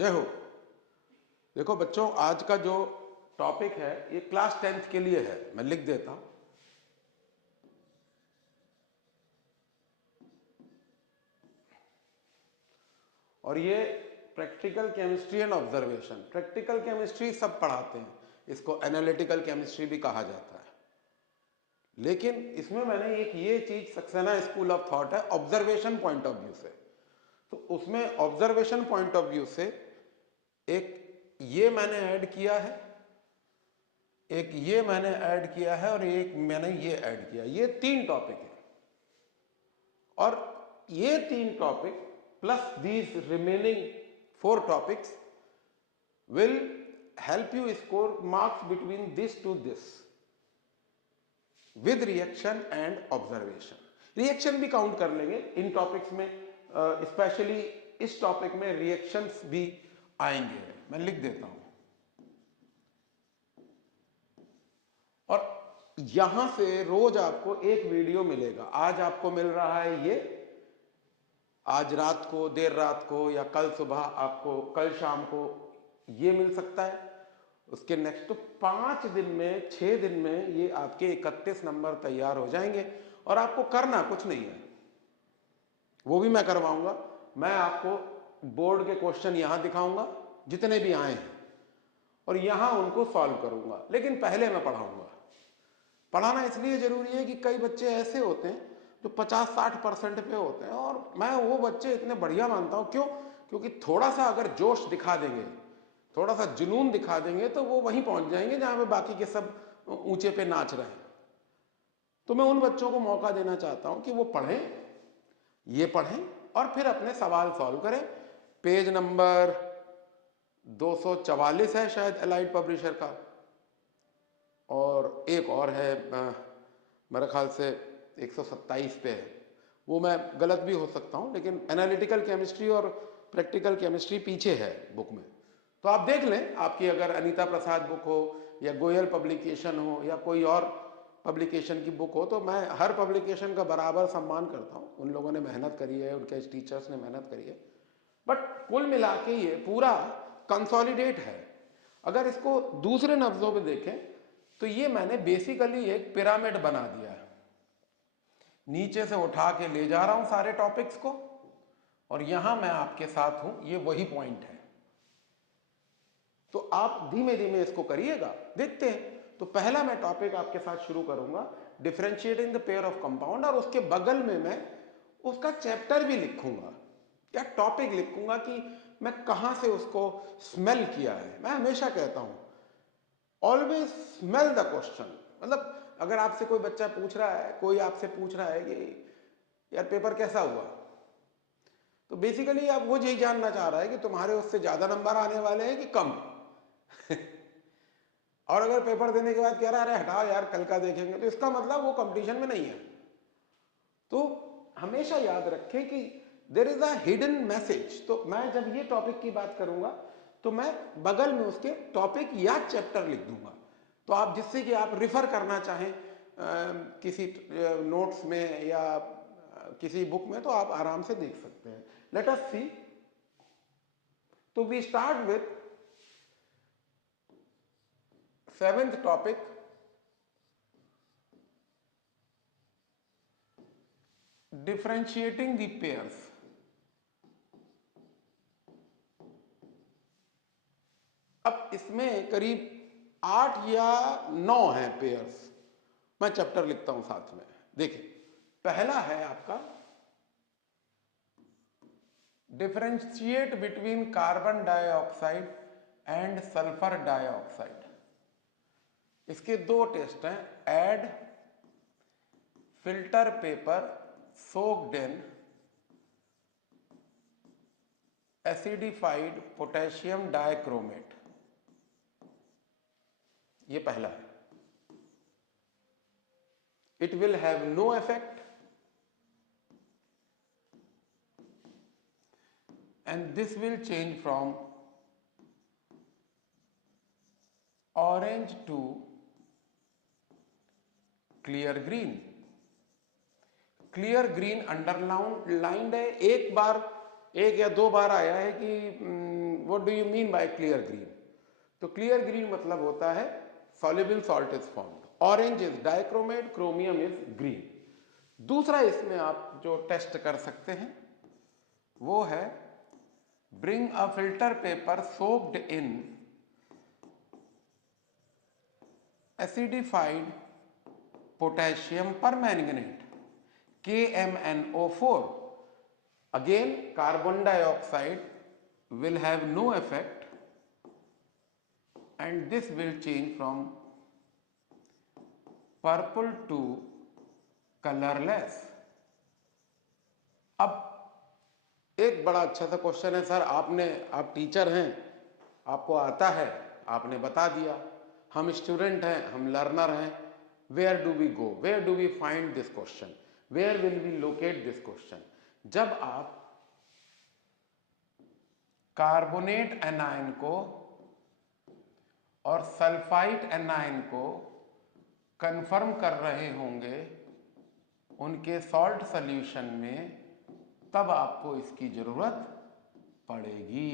जय हो। देखो बच्चों, आज का जो टॉपिक है ये क्लास 10th के लिए है। मैं लिख देता हूं। और ये practical chemistry and observation. Practical chemistry सब पढ़ाते हैं, इसको एनालिटिकल केमिस्ट्री भी कहा जाता है। लेकिन इसमें मैंने एक ये चीज सक्सेना स्कूल ऑफ थॉट है ऑब्जर्वेशन पॉइंट ऑफ व्यू से, तो उसमें ऑब्जर्वेशन पॉइंट ऑफ व्यू से एक ये मैंने ऐड किया है, एक ये मैंने ऐड किया है और एक मैंने ये ऐड किया। ये 3 टॉपिक है और ये 3 topic plus these remaining 4 topics will help you score marks between this to this with reaction and observation. Reaction भी काउंट कर लेंगे इन टॉपिक्स में, स्पेशली इस टॉपिक में रिएक्शंस भी आएंगे। मैं लिख देता हूं। और यहां से रोज आपको एक वीडियो मिलेगा। आज आपको मिल रहा है ये, आज रात को, देर रात को या कल सुबह आपको, कल शाम को ये मिल सकता है। उसके नेक्स्ट तो 5 दिन में, 6 दिन में ये आपके 31 नंबर तैयार हो जाएंगे। और आपको करना कुछ नहीं है, वो भी मैं करवाऊंगा। मैं आपको बोर्ड के क्वेश्चन यहां दिखाऊंगा जितने भी आए हैं और यहां उनको सॉल्व करूंगा। लेकिन पहले मैं पढ़ाऊंगा। पढ़ाना इसलिए जरूरी है कि कई बच्चे ऐसे होते हैं जो 50-60% पे होते हैं और मैं वो बच्चे इतने बढ़िया मानता हूं। क्यों? क्योंकि थोड़ा सा अगर जोश दिखा देंगे, थोड़ा सा जुनून दिखा देंगे तो वो वहीं पहुंच जाएंगे जहां पे बाकी के सब ऊंचे पे नाच रहे हैं। तो मैं उन बच्चों को मौका देना चाहता हूं कि वो पढ़ें, ये पढ़ें और फिर अपने सवाल सॉल्व करें। पेज नंबर 244 है शायद एलाइड पब्लिशर का, और एक और है मेरे ख्याल से 127 पे है। वो मैं गलत भी हो सकता हूं, लेकिन एनालिटिकल केमिस्ट्री और प्रैक्टिकल केमिस्ट्री पीछे है बुक में। तो आप देख लें, आपकी अगर अनीता प्रसाद बुक हो या गोयल पब्लिकेशन हो या कोई और पब्लिकेशन की बुक हो, तो मैं हर पब्लिकेशन का बराबर सम्मान करता हूं। उन लोगों ने मेहनत करी है, उनके टीचर्स ने मेहनत करी है। बट कुल मिला के ये पूरा कंसोलिडेट है। अगर इसको दूसरे लफ्जों में देखें तो ये मैंने बेसिकली एक पिरामिड बना दिया है। नीचे से उठा के ले जा रहा हूं सारे टॉपिक्स को और यहां मैं आपके साथ हूं, ये वही पॉइंट है। तो आप धीमे धीमे इसको करिएगा, देखते हैं। तो पहला मैं टॉपिक आपके साथ शुरू करूंगा, differentiating the pair of compound, और उसके बगल में मैं उसका चैप्टर भी लिखूंगा या टॉपिक लिखूंगा कि मैं कहां से उसको स्मेल किया है। मैं हमेशा कहता हूं ऑलवेज स्मेल द क्वेश्चन। मतलब अगर आपसे कोई बच्चा पूछ रहा है, कोई आपसे पूछ रहा है कि यार पेपर कैसा हुआ, तो बेसिकली आप वो यही जानना चाह रहा है कि तुम्हारे उससे ज्यादा नंबर आने वाले हैं कि कम। और अगर पेपर देने के बाद कह रहा है अरे हटाओ यार कल का देखेंगे, तो इसका मतलब वो कंपटीशन में नहीं है। तो हमेशा याद रखें कि there is a hidden message. तो मैं जब ये टॉपिक की बात करूंगा तो मैं बगल में उसके टॉपिक या चैप्टर लिख दूंगा, तो आप जिससे कि आप रिफर करना चाहें किसी नोट्स में या किसी बुक में, तो आप आराम से देख सकते हैं। Let us see. तो वी स्टार्ट विथ 7th टॉपिक, डिफरेंशिएटिंग द पेयर्स। अब इसमें करीब 8 या 9 हैं पेयर्स। मैं चैप्टर लिखता हूं साथ में। देखिए, पहला है आपका differentiate between carbon dioxide and sulphur dioxide. इसके 2 टेस्ट हैं, add filter paper soaked in acidified potassium dichromate. ये पहला है। It will have no effect and this will change from orange to clear green. Clear green underlined है। एक बार, 1 या 2 बार आया है कि what do you mean by clear green? तो क्लियर ग्रीन मतलब होता है soluble salt is formed, orange is dichromate, chromium is green. दूसरा इसमें आप जो टेस्ट कर सकते हैं वो है bring a filter paper soaked in acidified potassium permanganate KMnO4. Again carbon dioxide will have no effect and this will change from purple to colorless. अब एक बड़ा अच्छा सा क्वेश्चन है सर, आप टीचर हैं, आपको आता है, आपने बता दिया, हम स्टूडेंट हैं, हम लर्नर हैं, where do we go, where do we find this question, where will we locate this question? जब आप कार्बोनेट एनायन को और सल्फाइड एनायन को कंफर्म कर रहे होंगे उनके सॉल्ट सॉल्यूशन में, तब आपको इसकी जरूरत पड़ेगी।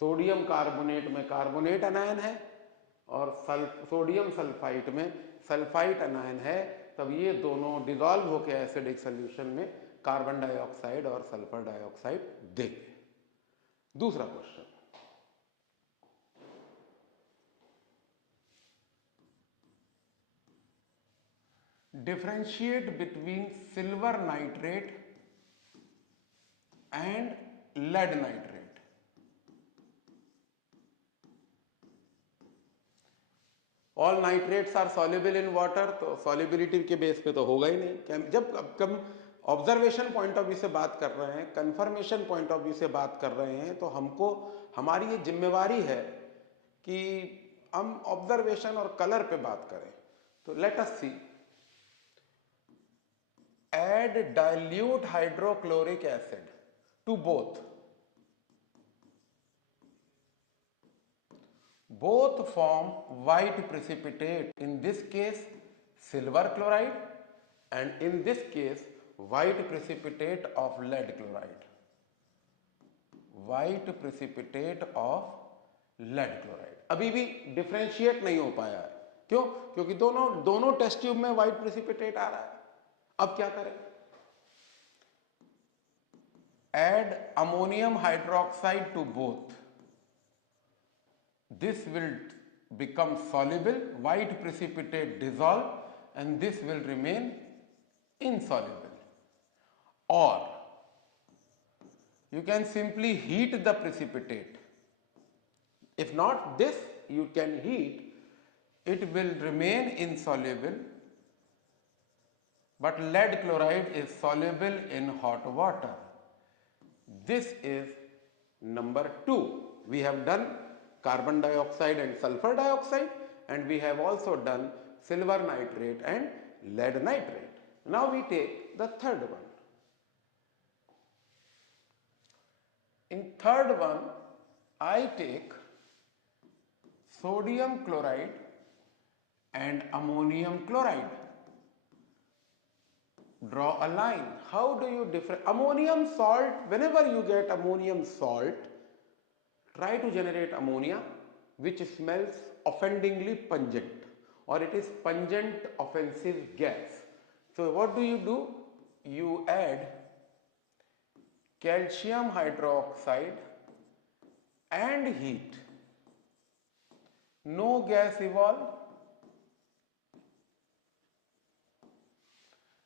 सोडियम कार्बोनेट में कार्बोनेट एनायन है और सोडियम सल्फाइड में सल्फाइड एनायन है, तब ये दोनों डिसॉल्व होकर एसिडिक सॉल्यूशन में कार्बन डाइऑक्साइड और सल्फर डाइऑक्साइड देंगे। दूसरा question, differentiate between silver nitrate and lead nitrate. All nitrates are soluble in water, तो solubility के बेस पे तो होगा ही नहीं। जब हम ऑब्जर्वेशन पॉइंट ऑफ व्यू से बात कर रहे हैं, कंफर्मेशन पॉइंट ऑफ व्यू से बात कर रहे हैं, तो हमको हमारी ये जिम्मेवारी है कि हम ऑब्जर्वेशन और कलर पे बात करें। तो late us C, add dilute hydrochloric acid to both form white precipitate, in this case silver chloride and in this case white precipitate of lead chloride, white precipitate of lead chloride। अभी भी differentiate नहीं हो पाया है, क्यों? क्योंकि दोनों test tube में व्हाइट प्रेसिपिटेट आ रहा है। अब क्या करें? Add ammonium hydroxide to both, this will become soluble, white precipitate dissolve and this will remain insoluble, or you can simply heat the precipitate. If not this, you can heat, it will remain insoluble, but lead chloride is soluble in hot water. This is number 2. We have done carbon dioxide and sulfur dioxide, and we have also done silver nitrate and lead nitrate. Now we take the third one. In third one, I take sodium chloride and ammonium chloride. Draw a line. How do you ammonium salt? Whenever you get ammonium salt, try to generate ammonia which smells offendingly pungent, or it is pungent offensive gas. So what do? You add calcium hydroxide and heat. No gas evolve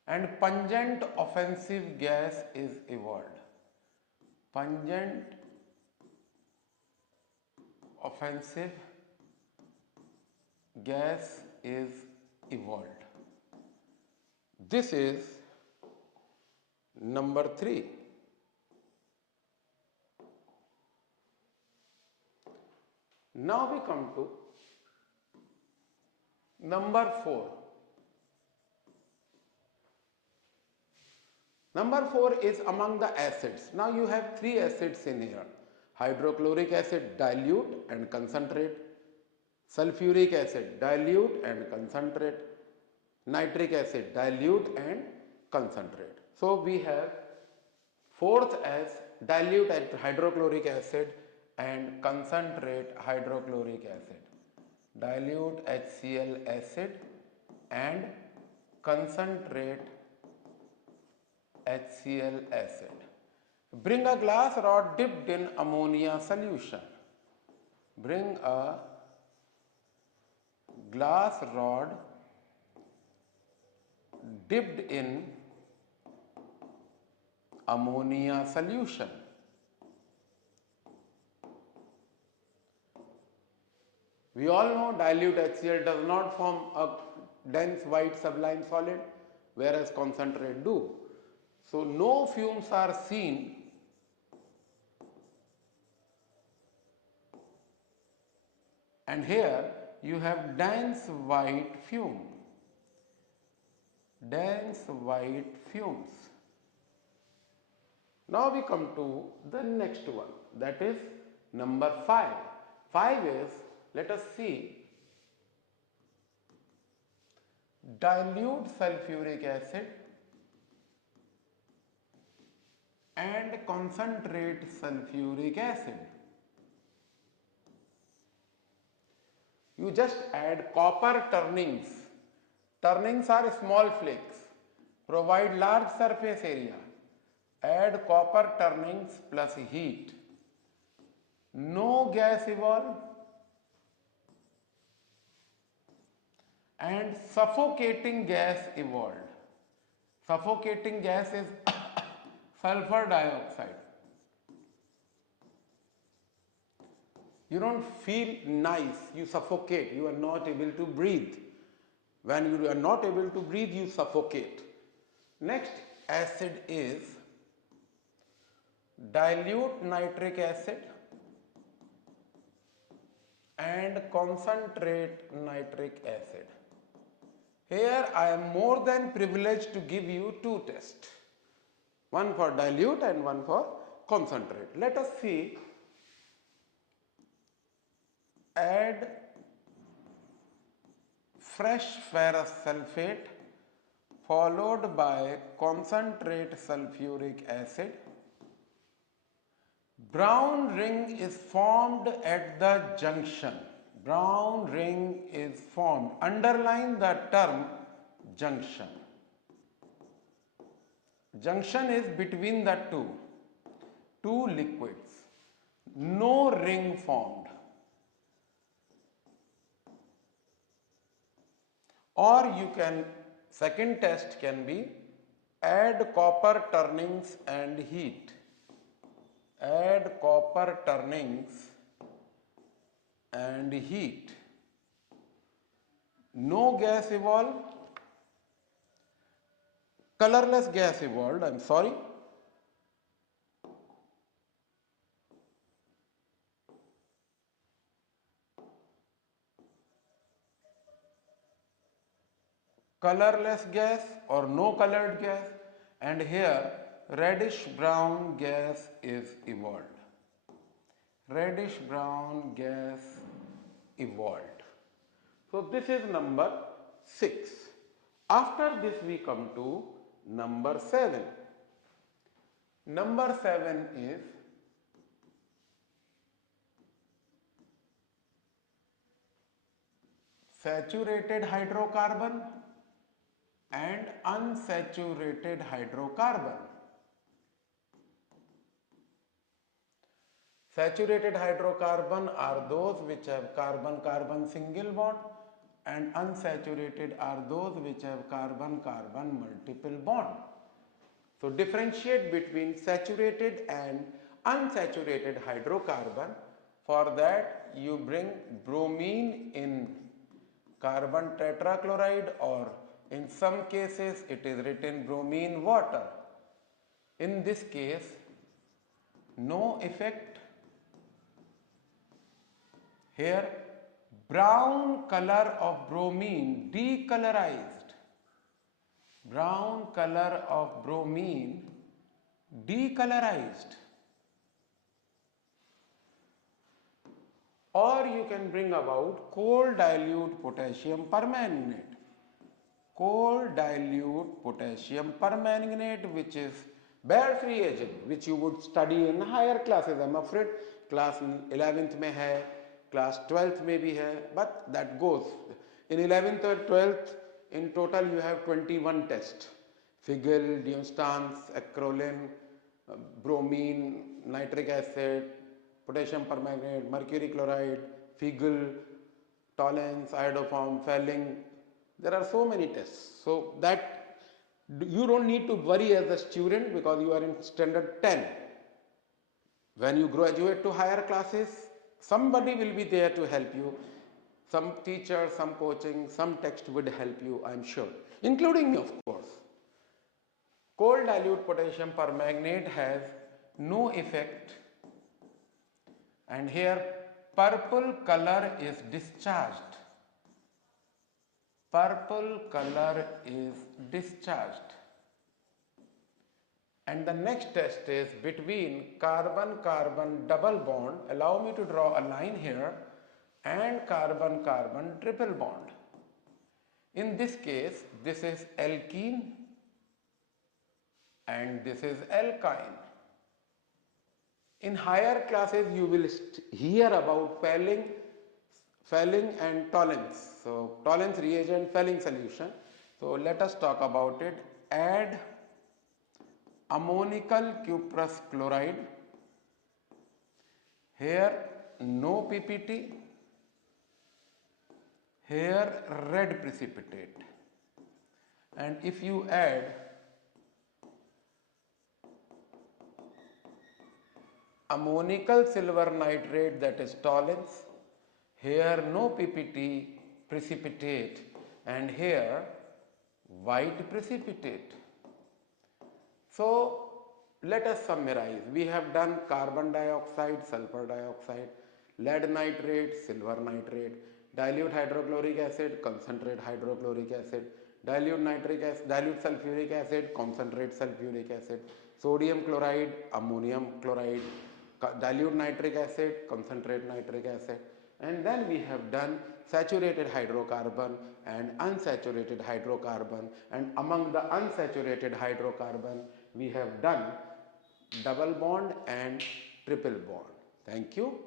and pungent offensive gas is evolved. Pungent offensive gas is evolved. This is number 3. Now we come to number 4. Number 4 is among the acids. Now you have 3 acids in here: hydrochloric acid dilute and concentrate, sulfuric acid dilute and concentrate, nitric acid dilute and concentrate. So we have fourth as dilute hydrochloric acid and concentrate hydrochloric acid. Dilute HCl acid and concentrate HCl acid. Bring a glass rod dipped in ammonia solution. Bring a glass rod dipped in ammonia solution. We all know dilute HCl does not form a dense white sublime solid, whereas concentrate do. So no fumes are seen and here you have dense white fume. Dense white fumes. Now we come to the next one, that is number 5. 5 is, let us see, dilute sulfuric acid and concentrate sulfuric acid. You just add copper turnings. Turnings are small flakes, provide large surface area. Add copper turnings plus heat. No gas evolve and suffocating gas evolved. Suffocating gas is sulfur dioxide. You don't feel nice, you suffocate, you are not able to breathe. When you are not able to breathe, you suffocate. Next acid is dilute nitric acid and concentrate nitric acid. Here I am more than privileged to give you 2 tests. One for dilute and one for concentrate. Let us see. Add fresh ferrous sulfate followed by concentrate sulfuric acid. Brown ring is formed at the junction. Brown ring is formed. Underline the term junction. Junction is between the two liquids. No ring formed. Or you can, second test can be, add copper turnings and heat. Add copper turnings and heat. No gas evolved. Colorless gas evolved, I am sorry. Colorless gas or no colored gas, and here reddish brown gas is evolved. Reddish brown gas evolved. So this is number 6. After this we come to number 7. Number 7 is saturated hydrocarbon and unsaturated hydrocarbon. Saturated hydrocarbon are those which have carbon-carbon single bond, and unsaturated are those which have carbon-carbon multiple bond. So differentiate between saturated and unsaturated hydrocarbon. For that you bring bromine in carbon tetrachloride, or in some cases it is written bromine water. In this case, no effect. Here, brown color of bromine decolorized. Brown color of bromine decolorized. Or you can bring about cold dilute potassium permanganate. Cold dilute potassium permanganate, which is Baer's reagent which you would study in higher classes. I'm afraid class 11th में है, class 12th में भी है, but that goes. In 11th or 12th, in total you have 21 tests. Figel, Dunstan's, acrolein, bromine, nitric acid, potassium permanganate, mercury chloride, Figel, tolerance, iodoform, Felling. There are so many tests. So that you don't need to worry as a student because you are in standard 10. When you graduate to higher classes, somebody will be there to help you. Some teacher, some coaching, some text would help you, I'm sure, including me, of course. Cold dilute potassium permanganate has no effect, and here purple color is discharged. Purple color is discharged. And the next test is between carbon-carbon double bond, allow me to draw a line here, and carbon-carbon triple bond. In this case, this is alkene and this is alkyne. In higher classes, you will hear about Felling and Tollens. So Tollens reagent, Felling solution. So let us talk about it. Add ammonical cuprous chloride. Here no PPT. Here red precipitate. And if you add ammonical silver nitrate, that is Tollens, here no PPT precipitate, and here white precipitate. So let us summarize. We have done carbon dioxide, sulfur dioxide, lead nitrate, silver nitrate, dilute hydrochloric acid, concentrate hydrochloric acid, dilute nitric acid, dilute sulfuric acid, concentrate sulfuric acid, sodium chloride, ammonium chloride, dilute nitric acid, concentrate nitric acid, and then we have done saturated hydrocarbon and unsaturated hydrocarbon, and among the unsaturated hydrocarbon we have done double bond and triple bond. Thank you.